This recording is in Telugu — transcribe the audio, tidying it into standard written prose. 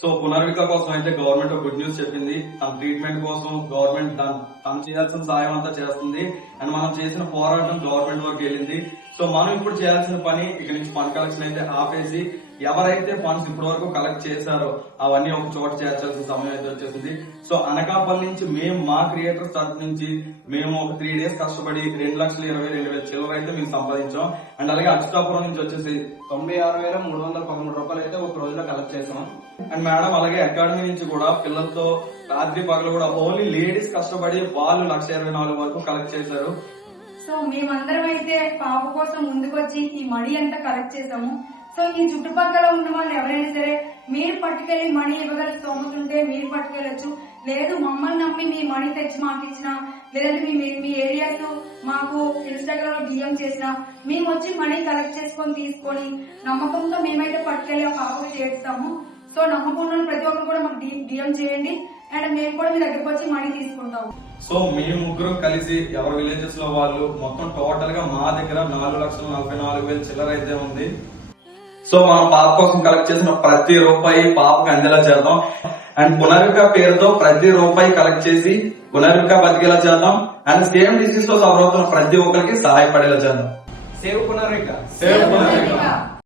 సో పునర్విక కోసం అయితే గవర్నమెంట్ గుడ్ న్యూస్ చెప్పింది. తన ట్రీట్మెంట్ కోసం గవర్నమెంట్ తను చేయాల్సిన సాయం అంతా చేస్తుంది. అండ్ మనం చేసిన పోరాటం గవర్నమెంట్ వరకు వెళ్ళింది. సో మనం ఇప్పుడు చేయాల్సిన పని ఇక్కడ నుంచి ఫండ్ కలెక్షన్ అయితే ఆపేసి ఎవరైతే ఫండ్స్ ఇప్పటి వరకు కలెక్ట్ చేశారో అవన్నీ ఒక చోట చేర్చాల్సిన సమయం అయితే వచ్చేసింది. సో అనకాపల్లి నుంచి మేము మా క్రియేటర్స్ తరఫు నుంచి మేము ఒక 3 days కష్టపడి 2,22,000 చిల్లర అయితే మేము సంపాదించాం. అండ్ అలాగే అచ్యుతాపురం నుంచి వచ్చేసి 96,313 రూపాయలు అయితే ఒక రోజులో కలెక్ట్ చేసాం. అండ్ మేడం అలాగే అకాడమీ నుంచి కూడా పిల్లలతో రాత్రి పగలు కూడా ఓన్లీ లేడీస్ కష్టపడి వాళ్ళు 1,24,000 వరకు కలెక్ట్ చేశారు. సో మేమందరం అయితే పాప కోసం ముందుకొచ్చి ఈ మనీ అంతా కలెక్ట్ చేసాము. సో ఈ చుట్టుపక్కల ఉన్న వాళ్ళు ఎవరైనా సరే మీరు పట్టుకెళ్లి మనీ ఇవ్వగల స్తోమత ఉంటే మీరు పట్టుకెళ్ళచ్చు. లేదు మమ్మల్ని నమ్మి మీ మనీ తెచ్చి మాకు ఇచ్చిన, లేదంటే మీ ఏరియాస్ మాకు ఇన్స్టాగ్రామ్ లో డిఎం చేసిన, మేము వచ్చి మనీ కలెక్ట్ చేసుకొని తీసుకొని నమ్మకంతో మేమైతే పట్టుకెళ్లి ఆ పాపకు చేస్తాము. సో నమ్మకంలో ప్రతి ఒక్కరు కూడా మాకు డిఎం చేయండి. అండ్ మేము కూడా మీ దగ్గరకు వచ్చి మనీ తీసుకుంటాము. సో మేము ముగ్గురు కలిసి ఎవరి విలేజెస్ లో వాళ్ళు మొత్తం టోటల్ గా మా దగ్గర 4,44,000 చిల్లర అయితే ఉంది. సో మనం పాప కోసం కలెక్ట్ చేసిన ప్రతి రూపాయి పాపకు అందేలా చేద్దాం. అండ్ పునర్విక పేరుతో ప్రతి రూపాయి కలెక్ట్ చేసి పునర్విక బతికేలా చేద్దాం. అండ్ సేమ్ డిసీజ్ తో సఫర్ అవుతున్న ప్రతి ఒక్కరికి సహాయపడేలా చేద్దాం. సేవ్ పునర్విక. సేవ్ పునర్విక.